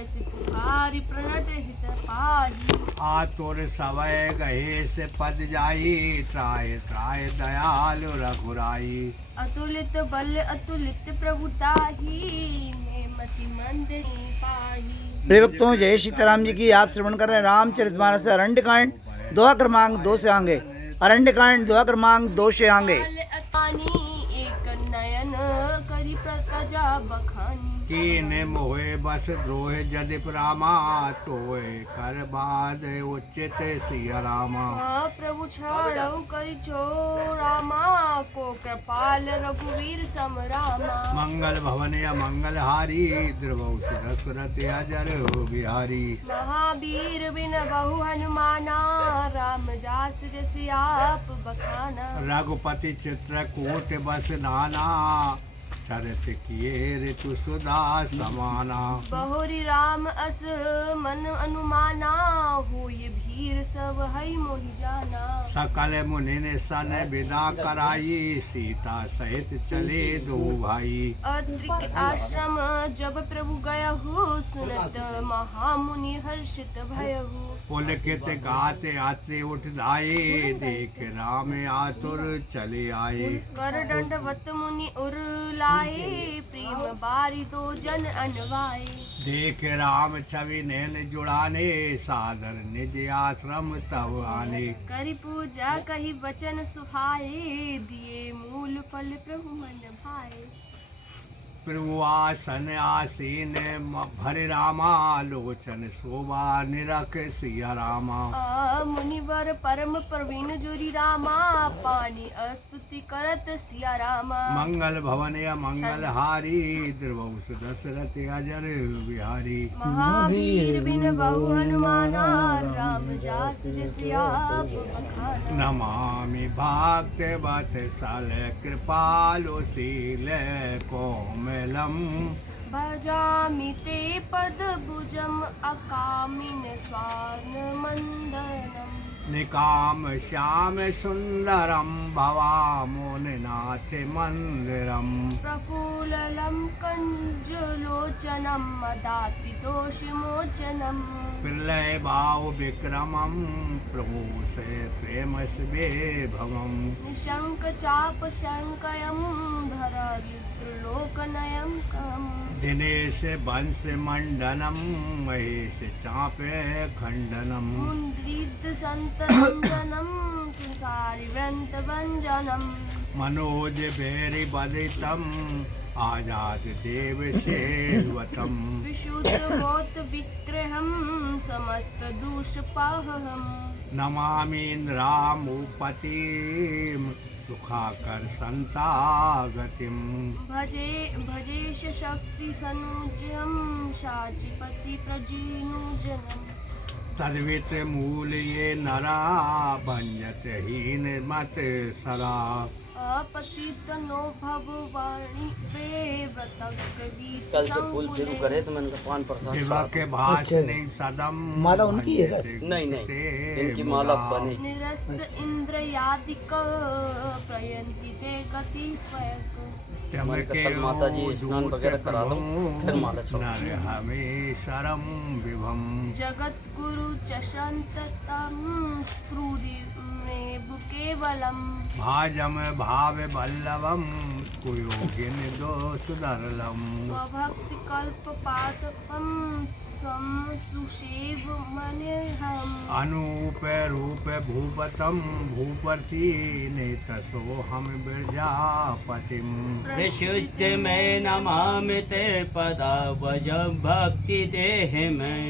सहस पुकारी प्रणत हित पाही। आतुर सवय गहे से पद जाई, त्राय त्राय दयालु रघुराई। अतुलित बल अतुलित प्रभुताही, मैं मति मंद नहीं पाही। प्रिय भक्तों, जय सीताराम जी की। आप श्रवण कर रहे हैं रामचरितमानस अरण्यकांड दोहा क्रमांक 2 से आगे। अरण्यकांड दोहा क्रमांक 2 से आगे। एक नयन करी प्रतजा बखानी। कीन मोहे बस द्रोह जदिप रामा, तोय कर बाद उचित सिया रामा। प्रभु छाड़ऊ करी चो रामा, को कृपाल रघुवीर सम रामा। मंगल भवन या मंगल हारी, द्रवौ सुरत अजर बिहारी। महावीर बिन बहु हनुमाना, राम जास जस आप बखाना। रघुपति चित्रकूट बस नाना, चरित किए ऋतु सुधा समाना। बहुरी राम अस मन अनुमाना, होय भीर सब हई मोहि जाना। सकल मुनि ने सन विदा कराई, सीता सहित चले दो भाई। अत्रिक आश्रम जब प्रभु गयहु, सुनत महामुनि हर्षित भयहु। पुलकित गाते अत्रि उठ लाए, देख राम आतुर चले आए। कर दंडवत मुनि उर लाए, प्रेम बारी दो जन अनवाए। देख राम छवि नैन जुड़ाने, सादर निज आश्रम तब आने। करि पूजा कही वचन सुहाए, दिए मूल फल प्रभु मन भाए। प्रभु आसन आसीन भर रामा, लोचन शोभा निरख सिया रामा। मुनिवर परम प्रवीण जुरी रामा, पानी स्तुति करत सिया रामा। मंगल भवन या मंगल हारी, द्रवौ दशरथ अजर बिहारी। महावीर बिन बहु हनुमाना, राम जास जस आप बखाना। नमामि भक्त वत्सल कृपालु शील कोमलम। भजामि ते पदभुजम्, अकामिन स्वान मण्डनम्। निकाम श्याम सुंदरम, भवामुनिनाथ मंदिरम। प्रफुल्लं कञ्जुलोचनं, मदाति दोषमोचनम्। प्रलय भाव विक्रमम, प्रभु से प्रेम विभवम। निशंक चाप शंकयं, धरारुद्रलोकनयं कम्। दिनेश वंश मंडनम, महेश चापे खंडनम। मुद्रित संतरंजनम्, संसारि वृंत भंजनम्। मनोज भैरि बदितम, आजाद देव सेवतम। विशुद्ध होत विग्रहम्, समस्त दूषपाहम्। नमामि इंद्रामुपतिम, सुखाकर संतागतिम। भजेश शक्ति सनुजम्, शाचिपति प्रजीनुजनम्। तद्वित मूल ये नरा, भंजत हीन मत सरा। अपतित नो भगवाणी कल से फूल शुरू करे तो मैंने कहा 5% शिवा के भाष नहीं सदम। माला उनकी है? नहीं इनकी माला बने। निरस्त इंद्रयादिक, प्रयंति ते गति स्वयं। माता जी स्नान वगैरह करा दो, फिर माला छोड़ो। नर हमें शरम विभम। जगत गुरु चषंततम, क्रूरी में केवलम। भाजम भाव बल्लभम, कुयोगिन दोष दरलम। स्वभक्ति कल्प पादपम, सम सुषेव मने हम। अनूप रूप भूपतम, भूपति नेतसो हम बिरजापतिम। प्रसिद्ध में नमामि ते पदा, वज भक्ति देह में।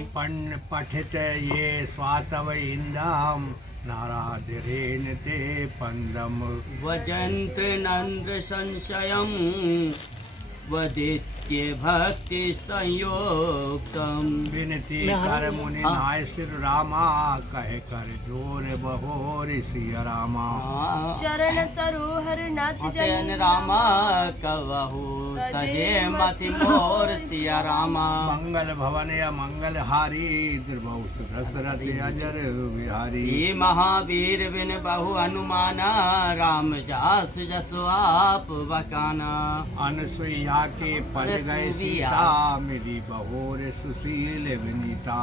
पठित ये स्वातव इंदाम, नाराधिरेण ते पंदम। वजंत्र नंद्र संशयम, वदित्य भक्ति संयोक्तम। विनती कर मुनि नाय सिर रामा, कहे कर जोर बहोर सिया रामा। चरण सरोहर नाथ जन रामा, कवहु तजे मति मोर सिया रामा। मंगल भवन या मंगल हारी, द्रवौ दशरथ अजर बिहारी। महावीर बिन बहु हनुमाना, राम जास जसो आप बकाना। अनसुईया के पद गए तू भी सीता मेरी बहोर सुशील विनीता।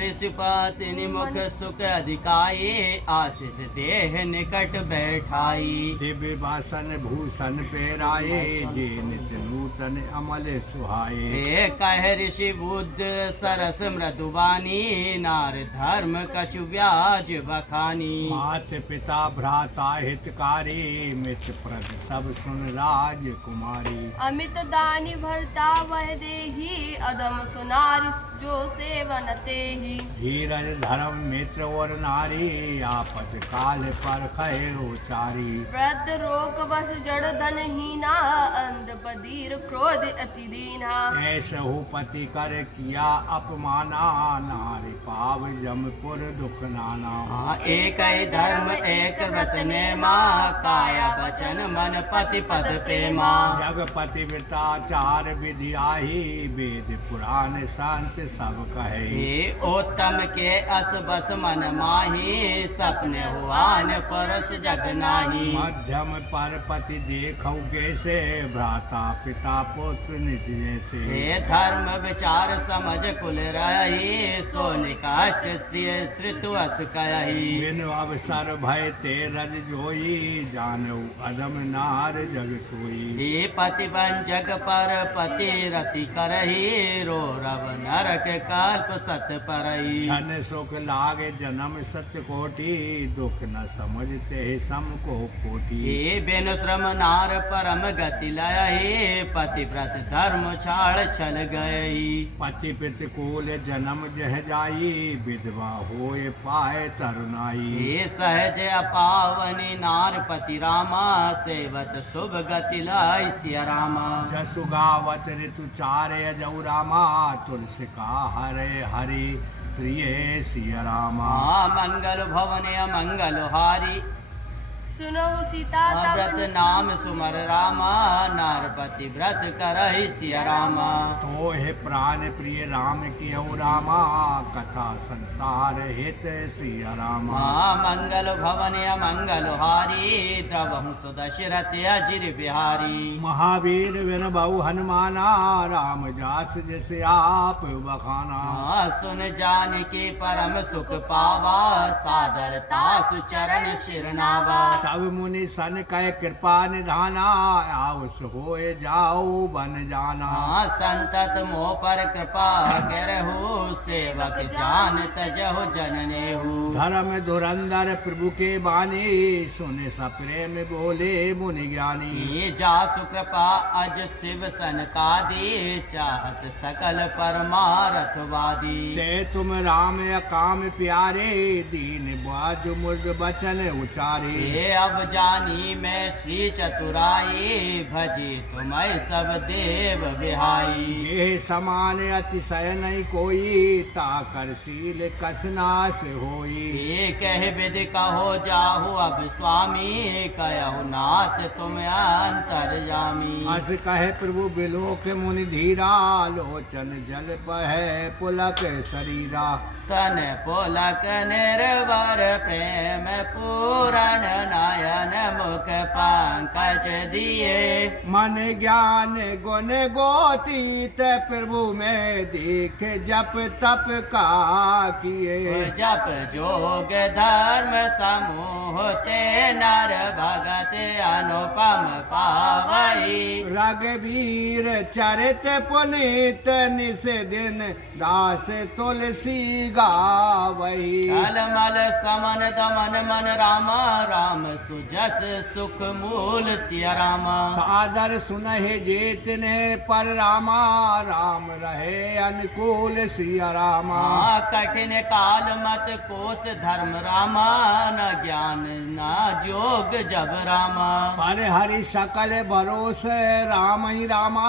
ऋषिपति निमुख सुख अधिकाई आशीष देह निकट बैठाई। दिव्य वासन भूषण पेराए जे नित नूतन अमल सुहाए। कह ऋषि बुद्ध सरस मृदुबानी नार धर्म कछु ब्याज बखानी। मात पिता भ्राता हितकारी मित्र प्रद सब सुन राजकुमारी। अमित दानी भरता वह देही अदम सुनारी जो सेवन तेहि। धीरज धर्म मित्र और नारी आपत काल पर खय उचारी। वृद्ध रोग बस जड़ धन हीना अंध बधीर क्रोध अति दीना। ऐसे हो पति कर किया अपमाना नारी पाव जमपुर दुख नाना। एक ही धर्म एक व्रत नेमा काया वचन मन पति पद प्रेमा। जगपति वृताचार विधि आही वेद पुराण संत सब कहे। हे उत्तम के अस बस मन माही सपने हुआन परस जग नाही। मध्यम पर पति देखौ कैसे भ्राता पिता पुत्र निज जैसे। हे धर्म विचार समझ कुल रही सो निकाष्ट प्रिय श्रुतु अस कही। बिन अवसर भय ते रज जोई जानौ अदम नार जग सोई। हे पति बन जग पर पति रति करही रो रव नरक कल्प सत परही। छन सुख लागे जन्म सत्य कोटि दुख न समझते सम को कोटि। हे बिनु श्रम नार परम गति लयहि पति व्रत धर्म छाड़ छल गयहि। पति पित कुल जन्म जह जाई विधवा होए पाए तरुणाई। हे सहज अपावनी नार पति रामा सेवत शुभ गति लाई सिया रामा। जसु गावत ऋतु चारे अजौ रामा तुलसी का हरे हरि प्रिय सिया रामा। मंगल भवन मंगल हारी सुनो सीता तब व्रत नाम सुमर रामा नारपति व्रत करहि सिया रामा। तो हे प्राण प्रिय राम की औ रामा कथा संसार हित सिया रामा। मंगल भवन मंगल हारी द्रवहु सुदशरथ अजिर बिहारी। महावीर विन बहु हनुमाना राम जास जैसे आप बखाना। सुन जान के परम सुख पावा सादरता सुचरण शिरनावा। तब मुनि सन कह कृपा निधाना आवस होए जाओ बन जाना। संतत मोह पर कृपा करहु सेवक जान तजहु जननेहु। धर्म धुरंधर प्रभु के बानी सुने सप्रेम बोले मुनि ज्ञानी। जासु कृपा अज शिव सनकादि चाहत सकल परमारथवादी। ते तुम राम अकाम प्यारे दीन बाजु मुर्द बचन उचारे। अब जानी मैं श्री चतुराई भजी तुम्हें सब देव बिहाई। ये समान अतिशय नहीं कोई ताकर शील कसनास होई। ये कह विधि कहो जाहु अब स्वामी कहु नाथ तुम अंतर्यामी। अस कहे प्रभु बिलोक मुनि धीरा लोचन जल बहे पुलक शरीरा। तन पुलक निर्भर प्रेम पूरण नयन मुख पंकज दिए। मन ज्ञान गुण गोतीत प्रभु में देख जप तप का किए। जप जोग धर्म समूह ते नर भगत अनुपम पावई। रघुवीर चरित पुनीत निस दिन दास तुलसी गावई। कलमल समन दमन मन रामा राम सुजस सुख मूल सिया रामा। सादर सुनहि जेतने पर रामा राम रहे अनुकूल सिया रामा। कठिन काल मत कोस धर्म रामा न ज्ञान न जोग जब रामा। पर हरि सकल भरोसे राम ही रामा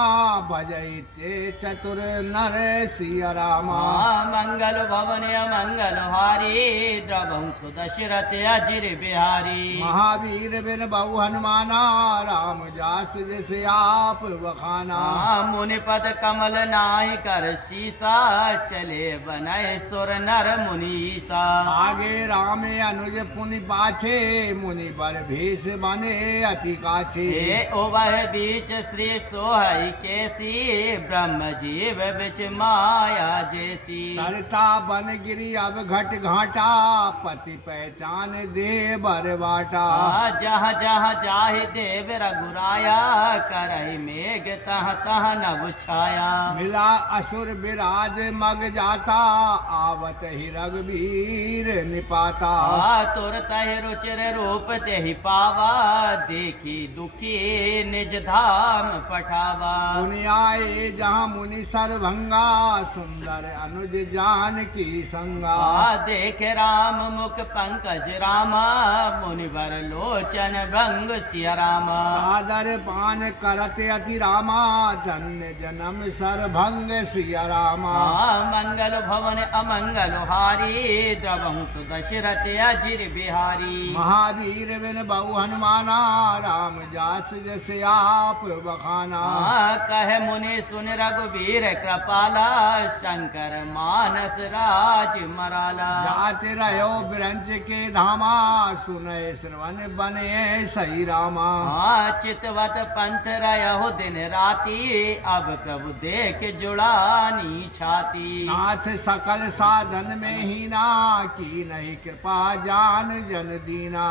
भजते चतुर नर सिया रामा। मंगल भवन मंगल हारी द्रवहु सुदशरथ अजिर बिहारी। महावीर बिन बहु हनुमाना राम जास जैसे आप बखाना मुनि पद कमल नाय कर शीसा चले बनाए सुर नर मुनीसा आगे राम अनुज पुनि पाछे मुनि बर भेष बने अति काछे ओ वह बीच श्री सोहई केसी ब्रह्म जीव बिच माया जैसी सरता बन गिरी अब घट घाटा पति पहचान दे बर बाटा जहाँ जहाँ जाहि देव रघुराया करहि मेघ तह तह नभ छाया मिला असुर विराज मग जाता आवत ही रघुवीर निपाता तुरत ही रुचिर रूप तेहि पावा देखी दुखी निज धाम पठावा मुनि आए जहाँ मुनि सरभंगा सुंदर अनुज जान की संगा देख राम मुख पंकज रामा मुनिवर लोचन भंग सिया रामा सादर पान करत अति रामा धन्य जन्म सरभंग सिया रामा मंगल भवन अमंगल हारी द्रवहु सुदशरथ अजिर बिहारी महावीर बिन बहु हनुमाना राम जास जैसे आप बखाना कह मुनि सुन रघुवीर कृपाला शंकर मानस राज मराला जाते रहो ब्रंज के धामा सुने श्रवण बने सही रामा चितवत पंथ रहो दिन राती अब प्रभु देख जुड़ानी छाती नाथ सकल साधन में हीना की नहीं कृपा जान जन दीना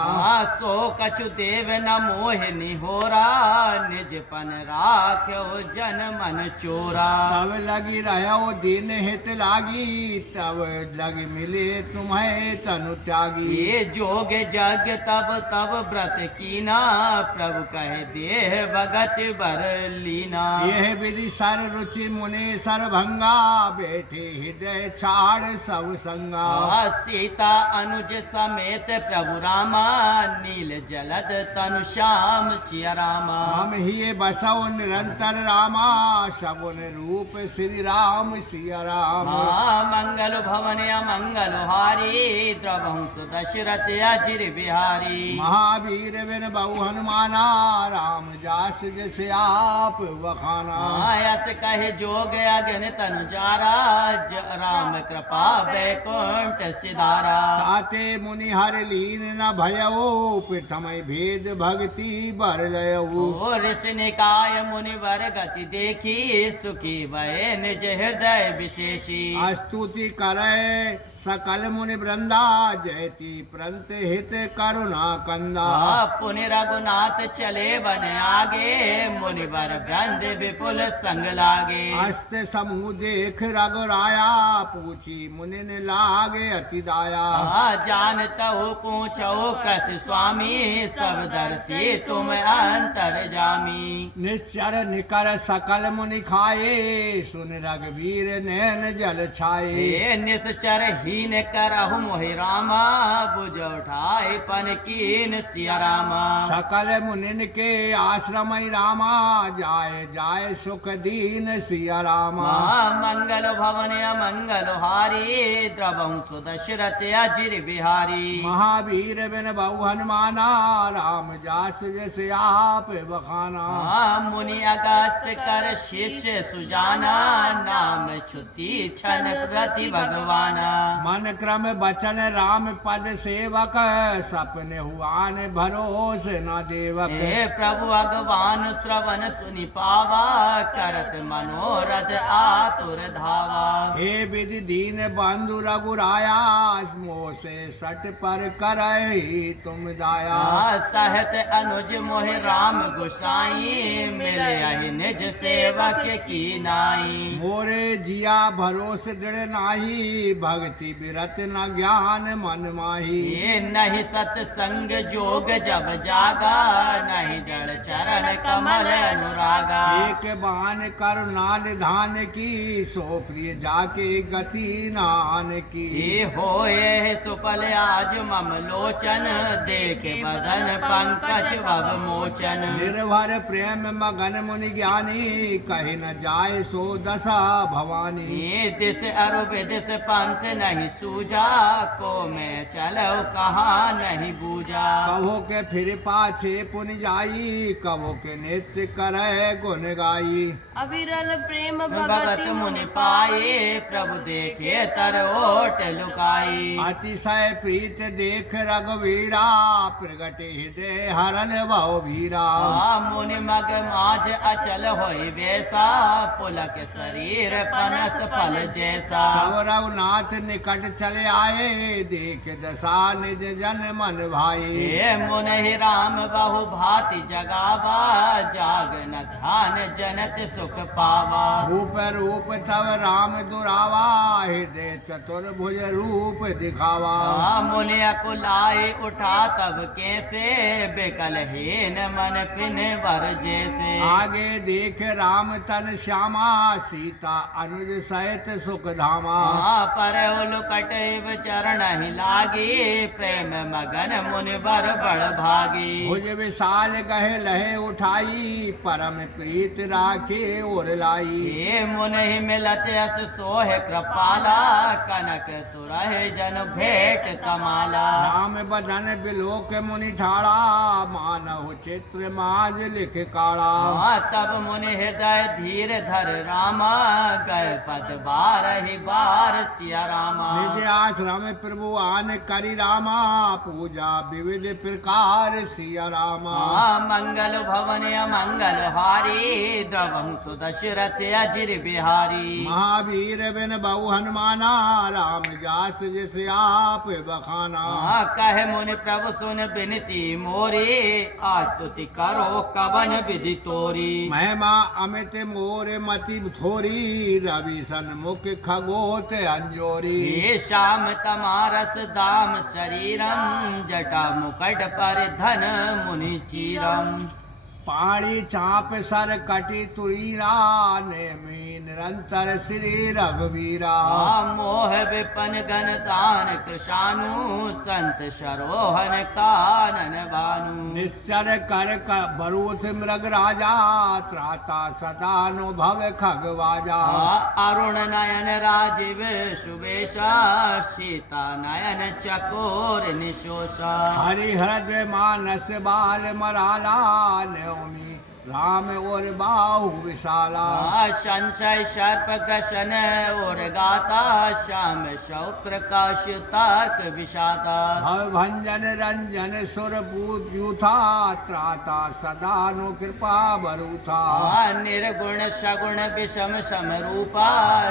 सो कछु देव न मोह निहोरा निज पन राख्यो जन मन चोरा तब लगी रहो दिन हित लागी तब लग मिले तुम्हें तनु त्यागी ये जोग जग तब तब व्रत कीना प्रभु कहे देह भगत बर लीना यह विधि सर रुचि मुने सरभंगा बैठे हृदय छाड़ सब संगा सीता अनुज समेत प्रभु रामा नील जलद तनु श्याम सिया रामा हम ही बसो निरंतर रामा शगुन रूप श्री राम सिया राम मंगल भवन अमंगल हारी द्रवहु सुदशरथ अजिर बिहारी महावीर बिन बहु हनुमाना राम जास जैसे आप बखाना यस कहे जोग अगन तनु जारा राम कृपा बैकुंठ सिधारा ताते मुनि हर लीन न भयऊ प्रथम भेद भक्ति बर लयऊ ऋषि निकाय मुनिवर गति देखी सुखी भय निज हृदय विशेषी स्तुति करे सकल मुनि वृंदा जयति प्रंत हित करुणा कंदा पुनि रघुनाथ चले बन आगे मुनिवर वृंद विपुल संग लागे हस्त समूह देख रघुराया पूछी मुनि ने लागे अति दाया जानतहु पूछो कृष स्वामी सब दर्शी तुम अंतर जामी निश्चर निकर सकल मुनि खाए सुन रघुवीर नैन जल छाए निश्चर हीन करहु मोहि रामा बुझ उठाए पन कीन सिया रामा सकल मुनिन के आश्रम रामा जाए जाए सुख दीन सिया रामा मंगल भवन अमंगल हारी द्रवहु सुदशरथ अजिर बिहारी महावीर बिन बहु हनुमाना राम जास जैसे आप बखाना मुनि अगस्त कर शिष्य सुजाना नाम छुति छन प्रति भगवाना मन क्रम बचन राम पद सेवक सपने हुआन भरोस न देवक हे प्रभु भगवान श्रवण सुनि पावा करत मनोरथ आतुर धावा हे विधि दीन बंधु रघुराया मोह से सट पर करहि तुम दाया सहत अनुज मोहि राम गुसाई मिले अहि निज सेवक की नाई मोरे जिया भरोस दृढ़ नाही भक्ति विरत न ज्ञान मन माही ये नहीं सत्संग जोग जब जागा नहीं डर चरण कमल अनुरागा एक बान करुणा निधान की सो प्रिय जाके गति नान की ये होए सुफल आज मम लोचन देखे बदन पंकज भव मोचन निर्भर प्रेम मगन मुनि ज्ञानी कही न जाए सो दशा भवानी ये दिस अरु विधि से पंथ नहीं सूझा, को मैं चलो कहाँ नहीं बूझा। कहो के फिर पाछे पुन जाई, कहो के नित्य करे गुण गाई। अविरल प्रेम भगत भगति मुनि पाए, प्रभु देखे तर ओट लुकाई। अतिशय प्रीत देख रघुवीरा, प्रगट हृदय हरन भव भीरा। मुनि मग माझ अचल होई वैसा, पुलक शरीर पनस फल जैसा। तब रघुनाथ निकट चले आए, देख दशा निज जन मन भाई। हे मुनि राम बहु भांति जगावा, जाग न ध्यान जनत सुख पावा। रूप रूप तब राम दुरावा, हृदय चतुर्भुज रूप दिखावा। मुनि अकुलाए उठा तब कैसे, बिकल हीन मन फिन वर जैसे। आगे देख राम तन श्यामा, सीता अनुज सहित सुख धामा। पर लुकट चरण ही लागी, प्रेम मगन मुनि बर बड़ भागी। भुज विशाल गहे लहे उठाई, परम प्रीत राखे और लाई। हे मुनि मिलत यस सोह कृपाला, कनक तुरह जन भेंट कमाला। राम बदन बिलोक मुनि ठाड़ा, मानव चित्र माज लिख काड़ा। तब मुनि हृदय धीर धर रामा, गए पद बार ही बार सिया रामा। निज आश्रम प्रभु आन करी रामा, पूजा विविध प्रकार सिया रामा। मंगल भवन अमंगल हारी, द्रवहु सुदशरथ अजिर बिहारी। महावीर बिन बहु हनुमाना, राम जास जिस आप बखाना। कहे मुनि प्रभु सुन बिनती मोरी, आस्तुति करो कवन विधि तोरी। महिमा अमित मोर मति थोरी, रवि सन्मुख खगोत अंजोरी। हे श्याम तमारस दाम शरीरम, जटा मुकट पर धन मुनि चीरम। पाणी चाप सर कटी तुरीरा, नेमी निरंतर श्री रघुवीरा। मोह विपन गण दान कृशानु, संत सरोहन कानन भानु। निश्चर कर बरूथ मृग राजा, त्राता सदा अनुभव खगवाजा। अरुण नयन राजीव सुबेशा, सीता नयन चकोर निशोषा। हरि हृदय मानस बाल मराला, नवमी राम और बाहु विशाला। संशय सर्प ग्रसन और गाता, श्याम शौक्र काश तार्क विषाता। भव भंजन रंजन सुर पूथा, त्राता सदा नु कृपा बरूथा। निर्गुण सगुण विषम समरूपा,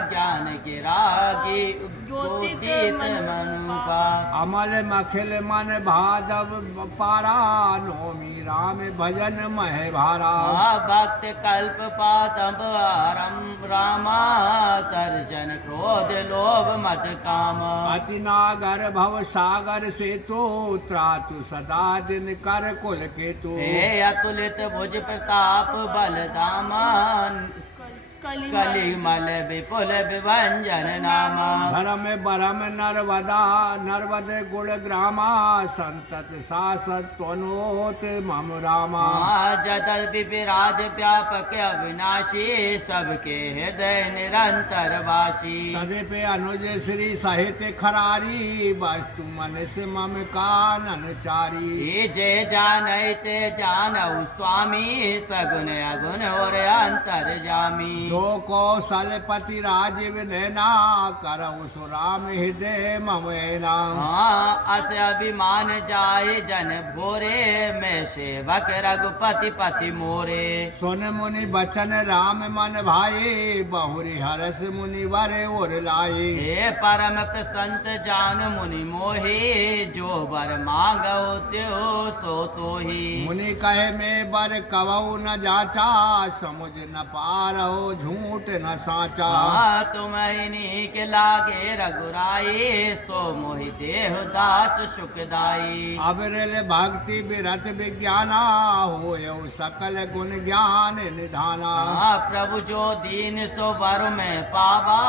ज्ञान गिरागी ज्योतित मनुपा। अमल मखिल मन भादव पारा, नोमी राम भजन मह भारा। भक्त कल्प पातम आरम रामा, तर्जन क्रोध लोभ मत काम। अति नागर भव सागर से तो, त्रातु सदा दिन कर कुल के तो। हे अतुलित भुज प्रताप बलदामान, कली मल विपुल विभंजन नामा। धर्म बरम नर्वदा नर्वद गुण ग्रामा, संतत सासत त्वनोत मम रामा। जद विराज व्यापक अविनाशी, सबके हृदय निरंतर वासी। तदिपे अनुज श्री सहित खरारी, वस्तु मन से मम कानन चारी। जय जानते जानऊ स्वामी, सगुन अगुण और अंतर जामी। जो कौशलपति राजीव नैना, करऊ सुराम हृदय ममैना। अस अभिमान जाए जन भोरे, मैं सेवक रघुपति पति मोरे। सुन मुनि बचन राम मन भाए, बहुरी हरस मुनि वर और लाए। हे परम प्रसंत जान मुनि मोहे, जो वर मांगो त्यो सो तो ही। मुनि कहे मैं बर कवऊ न जाचा, समुझ न पारहो झूठ न साचा। तुम के लागे रघुराई, सो मोहि देह दास सुखदाई। अविरल भक्ति विरत विज्ञाना, होयौ सकल गुण ज्ञान निधाना। प्रभु जो दीन सो वर में पावा,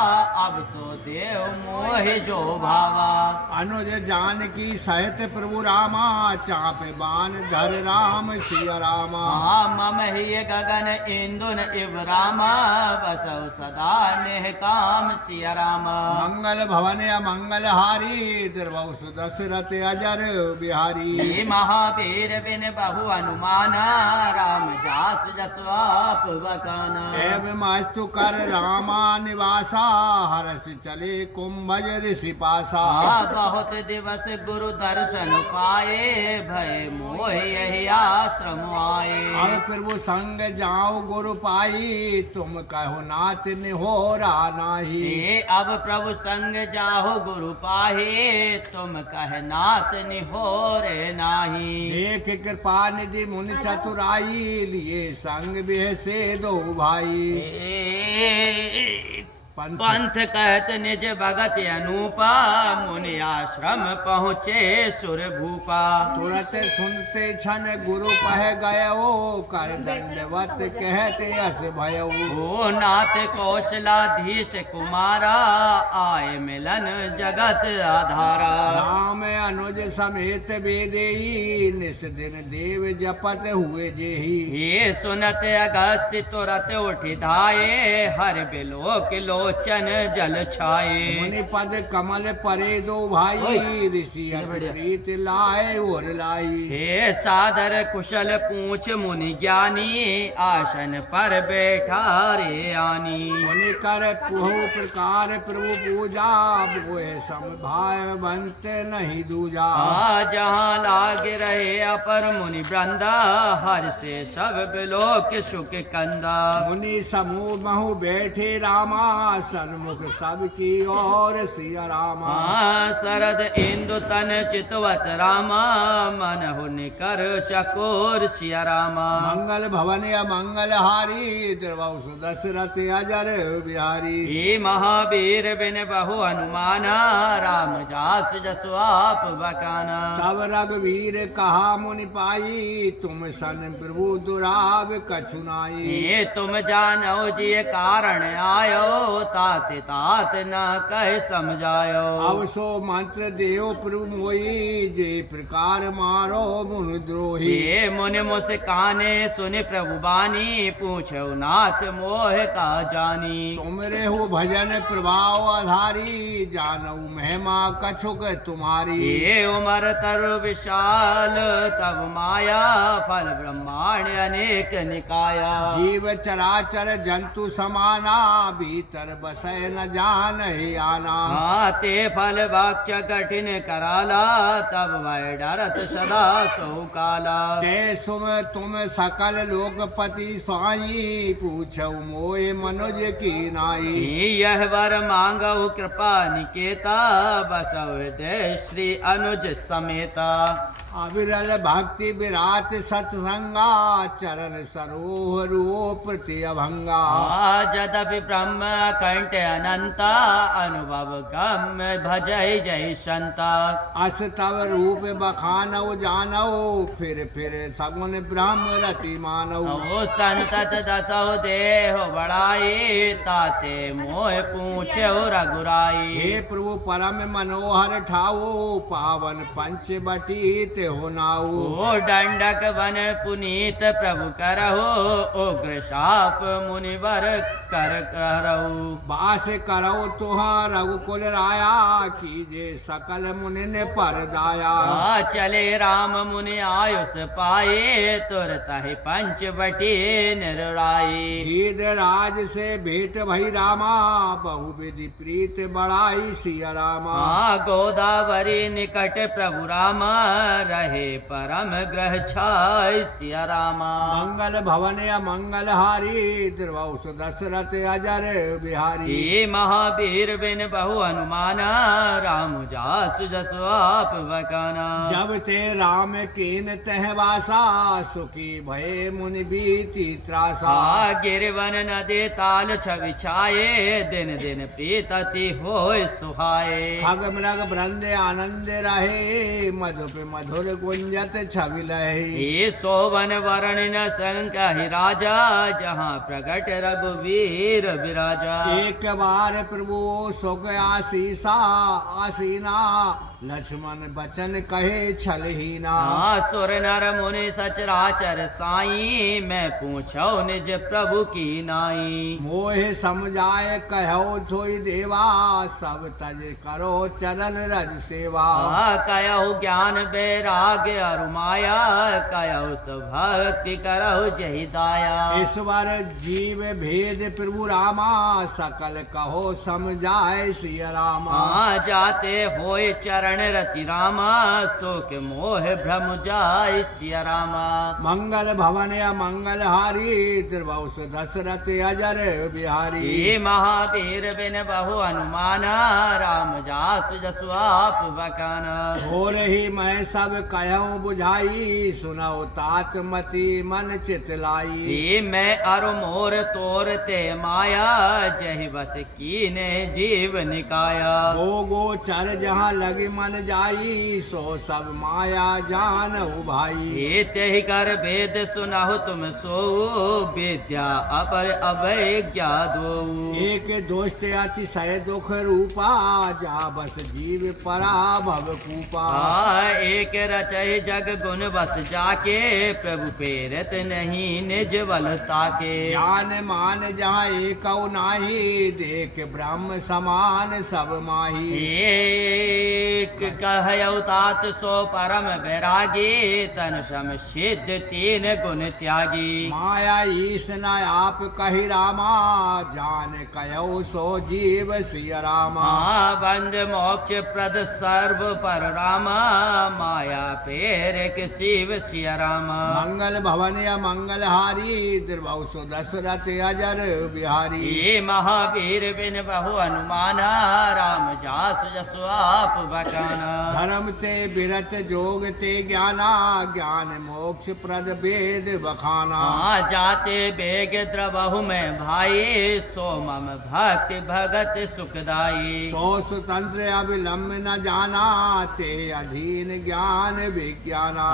अब सो देव मोहि जो भावा। अनुज जानकी सहित प्रभु रामा, चाप बान धर राम सिया रामा। मम ही गगन इंदुन इव रामा, बसौ सदा नेह काम सिया रामा। मंगल भवन अमंगल हारी द्रवौ दशरथ अजर बिहारी। हे महावीर बिन बहु अनुमाना राम जास जस आप बकाना। एवं अस्तु कर रामा निवासा हर्ष चले कुंभज ऋषि पासा। बहुत दिवस गुरु दर्शन पाए भय मोह यही आश्रम आए। अब प्रभु संग जाओ गुरु पाई तुम कहो नाथ निहोरा नाही। हे अब प्रभु संग जाहो गुरु पाहे तुम कह नाथ निहोरे नाही। देख कृपा निधि मुनि चतुराई लिए संग बिह से दो भाई। पंथ कहत निज भगत अनूपा मुनि आश्रम पहुँचे सुर भूपा। तुरत सुनते छन गुरु पह गयो कर दंडवत कहते अस भयो। ओ नाथ कौशलाधीश कुमारा आए मिलन जगत आधारा। राम अनुज समेत बेदेई निस दिन देव जपत हुए जेही। हे सुनत अगस्त्य तुरत उठि धाये हर बिलोक लोचन जल छाए। मुनि पद कमल परे दो भाई ऋषि अति प्रीत लाए और लाई। हे सादर कुशल पूछ मुनि ज्ञानी आसन पर बैठा रे आनी। मुनि कर पुहु प्रकार प्रभु पूजा बोए सम भाय बंत नहीं दूजा। जहाँ लाग रहे अपर मुनि वृंदा हर से सब बिलोक सुख कंदा। मुनि समूह महु बैठे रामा सन्मुख सबकी और सिया रामा। शरद इंदु तन चितवत रामा मन हुनि कर चकोर सिया रामा। मंगल भवन अमंगल हारी द्रवौ दशरथ अजर बिहारी। हे महावीर बिन बहु अनुमाना राम जास जसु आप बकाना। तब रघुवीर कहा मुनि पाई तुम सन प्रभु दुराव कछु नाई। हे तुम जानो जी कारण आयो तात तात न कह समझायो। अब सो मंत्र देव प्रभु मोई जे प्रकार मारो मुनि द्रोही। हे मुनि मुस्काने सुनि प्रभु बानी पूछो नाथ मोह का जानी। तुमरे हो भजन प्रभाव आधारी जानऊ महिमा कछुक तुम्हारी। हे उमर तरु विशाल तब माया फल ब्रह्मांड अनेक निकाया। जीव चराचर जंतु समाना भीतर बसै न जान ही आना। ते फल वाक्य कठिन कराला तब वह डरत सदा सो काला। ते सुम तुम सकल लोकपति स्वाई पूछो मोय मनुज की नाई। यह वर मांगो कृपा निकेता बसौ हृदय श्री अनुज समेता। अविरल भक्ति विराट सत्संगा चरण सरोह रूप प्रति अभंगा। जदपि ब्रह्म कंठ अनंता अनुभव गम भजय जय संता। अस तव रूप बखानौ जानौ फिर सगुन ब्रह्म रति मानौ। ओ संतत दसौ देह बड़ाई ताते मोह पूछो रघुराई। हे प्रभु परम मनोहर ठाओ पावन पंच बटी हो नाऊ। ओ दंडक वन पुनीत प्रभु करहो उग्र शाप मुनिवर कर करहु। बास करो तुहा रघुकुल राया कीजे सकल मुनि ने पर दाया। चले राम मुनि आयुष पाए तुरत ही पंच बटी निराई। गीध राज से भेंट भई रामा बहुविधि प्रीत बढ़ाई सिया रामा। गोदावरी निकट प्रभु रामा रहे परम ग्रह छाय सिया रामा। मंगल भवन अमंगल हारी द्रवौ दशरथ अजर बिहारी। हे महावीर बिन बहु अनुमाना राम जासु जसु आप बकाना। जब ते राम कीन तह वासा सुखी भय मुनि बीती त्रासा। गिरवन नदी ताल छवि छाये दिन दिन प्रीतति होय सुहाए। खग मृग वृंद आनंद रहे मधुप मधुर मधुर गुंजत छवि लही। ये सोवन वरण न संकहि राजा, जहाँ प्रगट रघुवीर विराजा। एक बार प्रभु सुख आशीषा आसीना, लक्ष्मण बचन कहे छलहीना। सुर नर मुनि सचराचर साई, मैं पूछो निज प्रभु की नाई। मोह समझाए कहो थोई देवा, सब तज करो चरण रज सेवा। कहो ज्ञान वैराग्य अरु माया, कहो भक्ति करहु जहि दाया। ईश्वर जीव भेद प्रभु रामा, सकल कहो समझाए सिया रामा। जाते होए चरण रति रामा, शोक मोह भ्रम जाय सिया रामा। मंगल भवन या मंगल हारी, त्रिभुवन दशरथ अजर बिहारी। ये महावीर बिन बहु अनुमाना, राम जासु जसु आप बखाना। हो रही मैं सब कहूँ बुझाई, सुनाओ तात मति मन चित लाई। ये मैं अरु मोर तोर ते माया, जहि बस कीने जीव निकाया। गो चर जहाँ लगी मन जाई, सो सब माया जानहु भाई। ये तेहि कर वेद सुनाहु तुम सो, विद्या अपर अभय ज्ञा दो। एक दुष्ट अतिशय दुख रूपा, जा बस जीव परा भव कूपा। एक रचय जग गुण बस जाके, प्रभु पेरत नहीं निज बल ताके। ज्ञान मान जहाँ एक नाही, देख ब्रह्म समान सब माही। एक कहयौ तात सो परम वैरागी, तन सम सिद्ध तीन गुण त्यागी। माया ईश न आप कही रामा, जान कहो सो जीव सिया रामा। बंद मोक्ष प्रद सर्व पर रामा, माया पेर शिव सिया रामा। मंगल भवन या मंगल हारी, त्रिभुवन दशरथ अजर बिहारी। ये महावीर बिन बहु अनुमाना, राम जासु जसु आप बखाना। धर्म ते बिरत जोग ते ज्ञाना, ज्ञान मोक्ष प्रद वेद बखाना। जाते बेग द्रवहु में भाई, सो मम भक्ति भगत सुखदाई। सो स्वतंत्र अविलंब न जाना, ते अधीन ज्ञान विज्ञाना।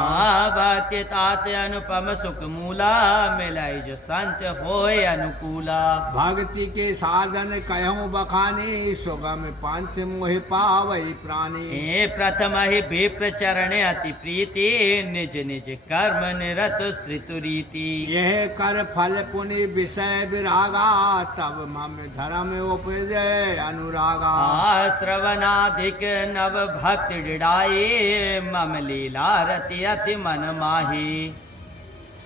भक्ति तात अनुपम सुख मूला, मिलाई जो संत होय अनुकूला। भक्ति के साधन कहूँ बखानी, सुगम पंथ मोहि पावई प्राणी। प्रथम ही विप्र चरण अति प्रीति, निज निज कर्म निरत श्रुतु रीति। यह कर फल पुनि विषय विरागा, तब मम धर्म उपजय अनुरागा। श्रवणाधिक नव भक्ति डिडाई, मम लीला रति अति मन माही।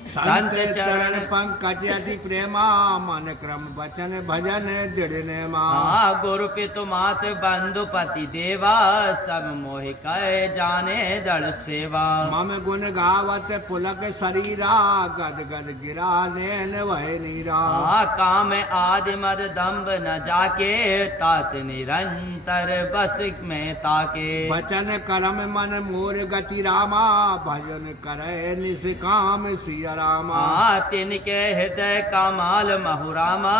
संत चरण पंकज अति प्रेमा, मन क्रम वचन भजन दृढ़ नेमा। गुरु पितु मात बंधु पति देवा, सब मोहि कहे जाने दृढ़ सेवा। मम गुण गावत पुलक शरीरा, गद गद गिरा नैन वह नीरा। काम आदि मद दम्ब न जाके, तात निरंतर बस में ताके। वचन कर्म मन मोर गति रामा, भजन करे निष्काम सिया रामा। तिनके हृदय कमाल महुरामा,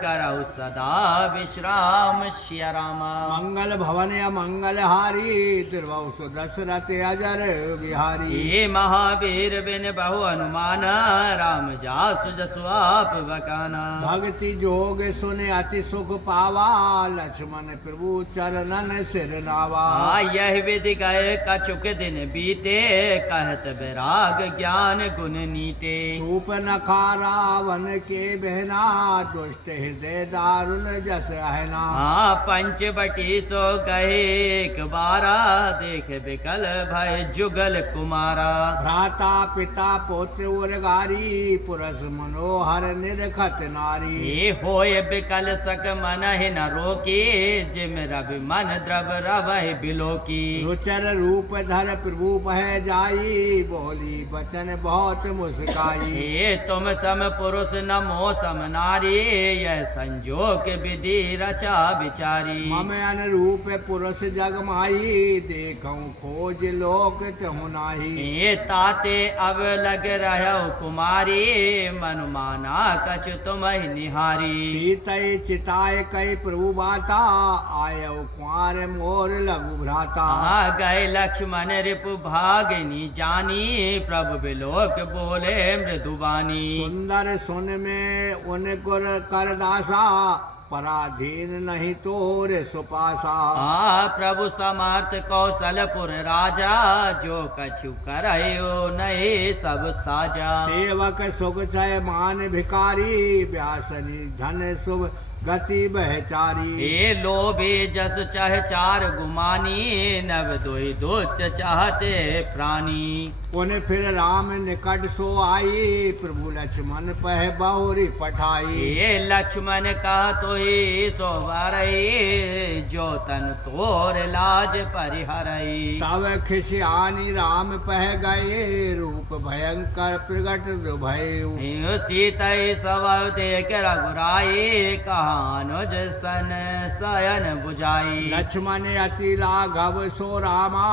करहु सदा विश्राम सिया रामा। मंगल भवन या मंगल हारी, त्रिभुवन दशरथ अजर बिहारी। ये महावीर बिन बहु अनुमाना, राम जासु जसु आप बखाना। भक्ति जोग सुने अति सुख पावा, लक्ष्मण प्रभु चरणन सिर नावा। यह विधि गए कछुक दिन बीते, कहत विराग ज्ञान गुण नीते। सूप नखा रावण के बहना, दुष्ट हृदय दारुण जस आहना। पंचवटी सो कहे एक बारा, देख बिकल भय जुगल कुमारा। भ्राता पिता पुत्र उर्गारी, पुरस मनोहर निरखत नारी। ये होय बिकल सक मन ही न रोकी, जिम रवि मन द्रव रवहि बिलोकी। रुचर रूप धर प्रभु पह जाई, बोली बचन बहुत मुस्क बिकाई। हे तुम सम पुरुष नमो सम नारी, यह संजोग विधि रचा विचारी। मम अनुरूप पुरुष जग माई, देखूं खोज लोक तहु नाही। हे ताते अब लग रहो कुमारी, मनु माना कछ तुम ही निहारी। सीतय चिताय कई प्रभु बाता, आयो कुंवर मोर लघु भ्राता। आ गए लक्ष्मण रिपु भागिनी जानी, प्रभु बिलोक बोले मृदुबानी। सुंदर सुन में उन गुर करदासा, पराधीन नहीं तोर सुपासा। प्रभु समर्थ कौशलपुर राजा, जो कछु करयो नहीं सब साजा। सेवक सुख चय मान भिकारी, व्यासनी धन शुभ गति बहचारी। हे लोभे जस चाह चार गुमानी, नव दोई दूत चाहते प्राणी। उन फिर राम निकट सो आई, प्रभु लक्ष्मण पह बहुरी पठाई। हे लक्ष्मण का तो ही सोवरई, जो तन तोर लाज परिहरई। तब खिसियानी राम पह गए, रूप भयंकर प्रगट भय। सीतई सब देख रघुराई, कहानुज सन शयन बुझाई। लक्ष्मण अति लाघव सो रामा,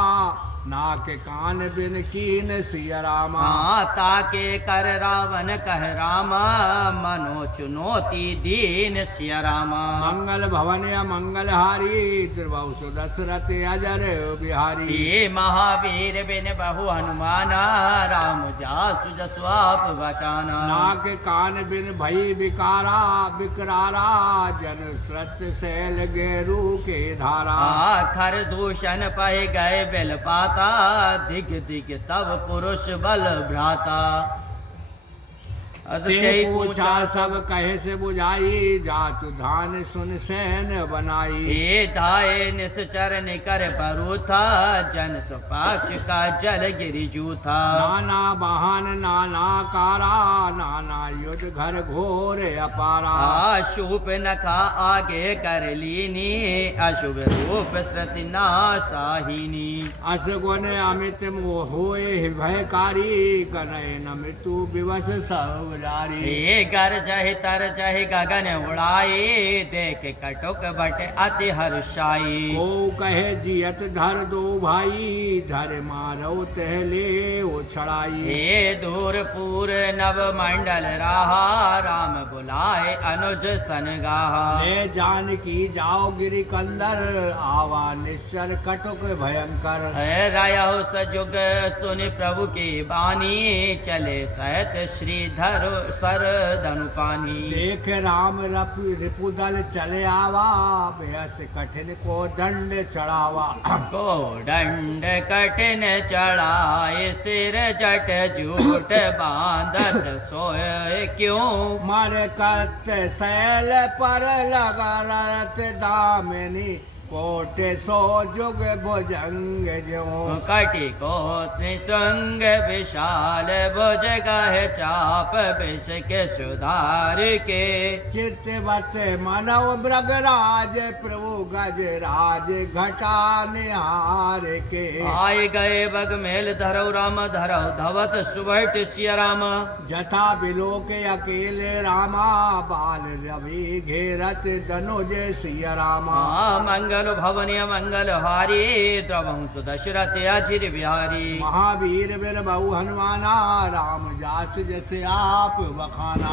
नाक कान बिन कीन सिया रामा। ताके कर रावण कह रामा, मनो चुनौती दीन सिया रामा। मंगल भवन मंगल हारी, द्रुव सुदशरथ अजर बिहारी। ये महावीर बिन बहु हनुमाना, राम जासु जसु आप बचाना। नाक कान बिन भई बिकारा, बिकरारा जन श्रत शैल गेरू के धारा। खर दूषण पह गए बिल पाता, दिग दिग तब पुरुष बल भ्राता। ते पूछा सब कहे से बुझाई, जातु धान सुन सैन बनाई। हे धाये निश्चर निकर परूथा, जन सुपाक्ष का जल गिरि जूथा। नाना वाहन नाना कारा, नाना युद्ध घर घोर अपारा। अशुभ नखा आगे कर लीनी, अशुभ रूप श्रुति नाशाहिनी। असगुन अमित मोह होए भयकारी, गनय न मृत्यु विवश सब जारी। हे गर जहि तर जहि गगन उड़ाई, देख कटुक बट अति हर्षाई। को कहे जियत धर दो भाई, धर मारो तहले उछड़ाई। हे दूर पूर नव मंडल रहा, राम बुलाए अनुज सन गाहा। ले जानकी जाओ गिरि कंदर, आवा निश्चर कटुक भयंकर। रयो सजुग सुनि प्रभु की बानी, चले सहित श्रीधर सर धनुपानी। देख राम रिपुदल चले आवा, बेहस कठिन को दंड चढ़ावा। को दंड कठिन चढ़ाए, सिर जट झूठ बांधत सोए क्यों। मर कत शैल पर लगा रत दामिनी, कोटे सो जुग भुजंग जो। कटि को त्रिसंग विशाल, भुज गहे चाप विष के सुधार के। चित्तवत मनव मृगराज, प्रभु गजराज घटा निहार के। आए गए बग मेल धरौ राम, धरौ धवत सुभट सिया राम। जथा बिलोक अकेले रामा, बाल रवि घेरत धनुज सिया रामा। मंगल भवनीय मंगल हारी, द्रवंश दशरथ अचिर बिहारी। महावीर बिन बहु हनुमाना, राम जास जैसे आप बखाना।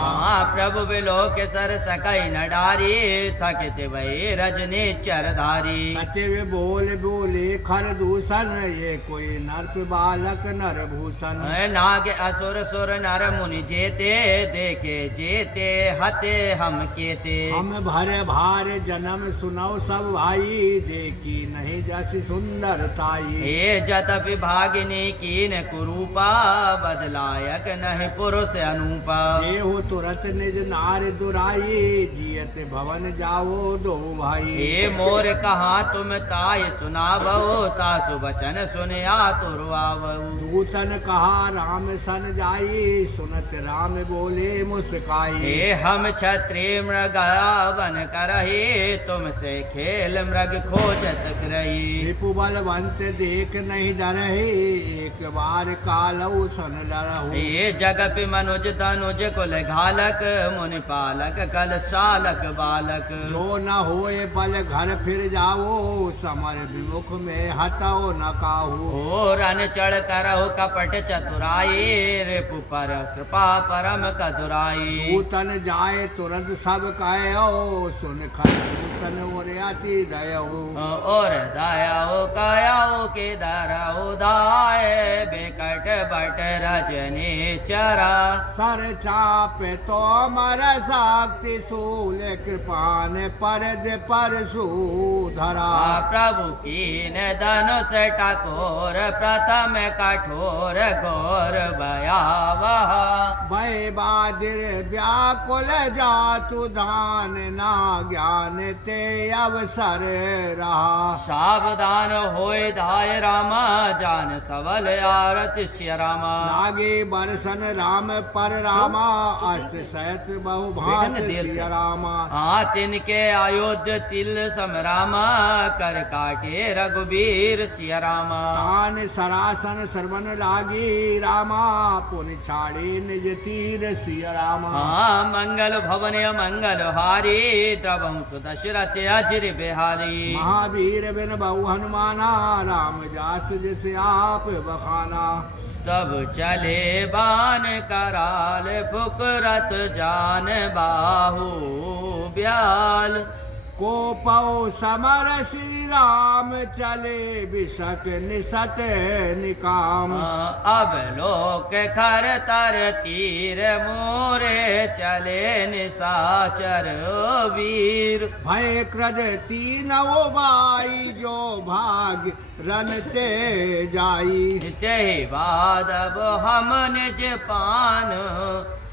प्रभु बिलोक सर सकई न डारी, थकित भई रजनी चरधारी। सचिव बोल बोले खर दूषण, ये कोई नरप बालक नर भूषण। नाग असुर सुर नर मुनि जेते, देखे जेते हते हम केते। हम भरे भार जन्म सुनौ सब भाई, देखी नहीं जैसी सुंदरताई। हे जत विभागिनी कीन कुरूपा, बदलायक नहीं पुरुष अनूपा। देहु तुरत निज नार दुराई, जियत भवन जाओ दो भाई। हे मोर कहा तुम ताय सुनावो, तासु वचन सुनया तुरवावो। दूतन कहा राम सन जाई, सुनत राम बोले मुस्काई। हे हम क्षत्रिय मृगया बन करहि, तुमसे खेल मृग रग खोजत फिरही। रिपु बलवंत देख नहीं डरहि, एक बार कालऊ सन लड़हु। ये जग पे मनुज तनुज कुल घालक, मुनि पालक कल शालक बालक। जो न होए बल घर फिर जाओ, समर विमुख में हटो न काहू। हो रन चढ़ करहु कपट चतुराई, रिपु पर कृपा परम कदुराई। पूतन जाए तुरंत सब कहो, सुन खर भूषण ओरियाती दयहु। और दयाओ कायाओ के दराओ दाय, बेकट बट रजनी चरा। सर चापे तो मर शक्ति शूल, कृपान पर धरा। प्रभु कीन धनुष टाकोर, प्रथम कठोर घोर भयावह। भय बादिर व्याकुल जातु धान, ना ज्ञान ते अवसर रहा। सावधान होय धाय रामा, जान सबल आरत सिय रामा। लागे बरसन राम पर रामा, अष्ट सहस्त्र बहु भांत सिय रामा। तिनके अयोध्य तिल सम रामा, कर काटे रघुबीर सिय रामा। तान सरासन सर्वन लागी रामा, पुन छाड़े निज तीर सिय रामा। मंगल भवन मंगल हारी, द्रवंश दशरथ अजिर बिहारी। महावीर बिन बहु हनुमाना, राम जास जिस आप बखाना। तब चले बान कराल, फुकरत जान बाहु ब्याल। को पौ समर श्री राम, चले बिसक निसत निकाम। अब लोक खर तर तीर, मोरे चले निशाचर वीर। भय क्रोध तीनों बाई, जो भाग रनते जाई। तेहि बाद अब हम निज पान,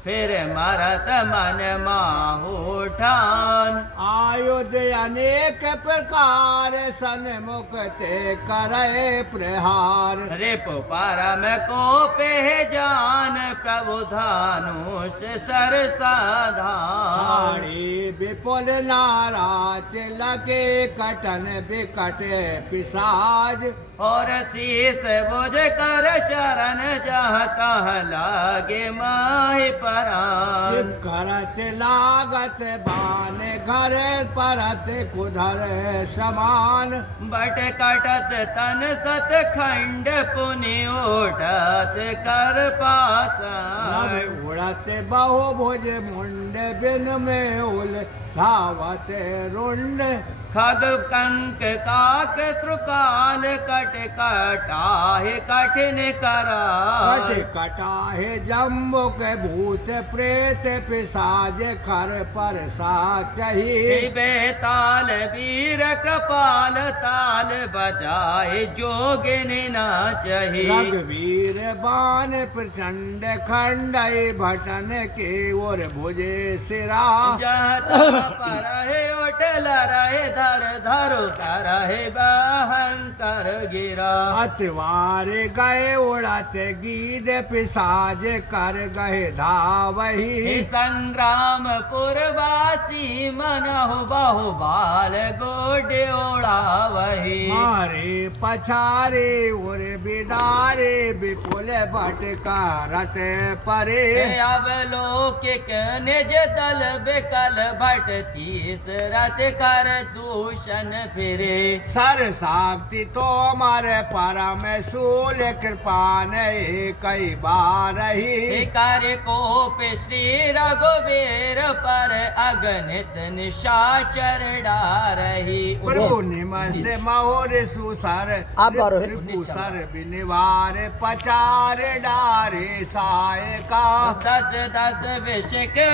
फिर मरत मन माहू ठान। आयुध अनेक प्रकार, सन्मुख ते करे प्रहार। रिपु परम को पे जान, प्रभु धानुष सर साधान। साड़ी विपुल नाराज, लगे कटन बिकट पिसाज। और शीस बुझ कर चरण, जहाँ तहाँ लागे माहि परान। करत लागत बान, घर परत कुधर समान। बट कटत तन सत खंड, पुनि उठत कर पासान। नभ उड़त बहु भुज मुंड, बिन में उल धावत रुंड। खग कंक काक श्रुकाल, कट कटाहे कठिन कराल। कट कटाहे जम्बुक भूत प्रेत, पिसाज खर पर साचही। बेताल वीर कृपाल, ताल बजाए जोगिनी नाचही। रघुवीर बाण प्रचंड, खंडय भटन के ओर भुजे सिरा। जहाँ तहाँ परहे उठल रहे, धर धरु तरहे बहंकर गिरा। अतवार गए उड़त गीद, पिसाज कर गए धावही। संग्राम पुरवासी, मनहु बहु बाल गोड उड़ावही। मारे पछारे उर बिदारे, विपुल भट करत परे। अब लौकिक निज दल, बिकल भट तीस रथ कर दूषण फिरे। सर साक्ति तो मर परम शूल, कृपान कई बार ही। कर कोप श्री रघुबीर, पर अगणित निशाचर डारही। प्रभु निमस महुर सुसर, आप बारो है। सर बिनिवार पचार डारे साय का। 10 10 विष के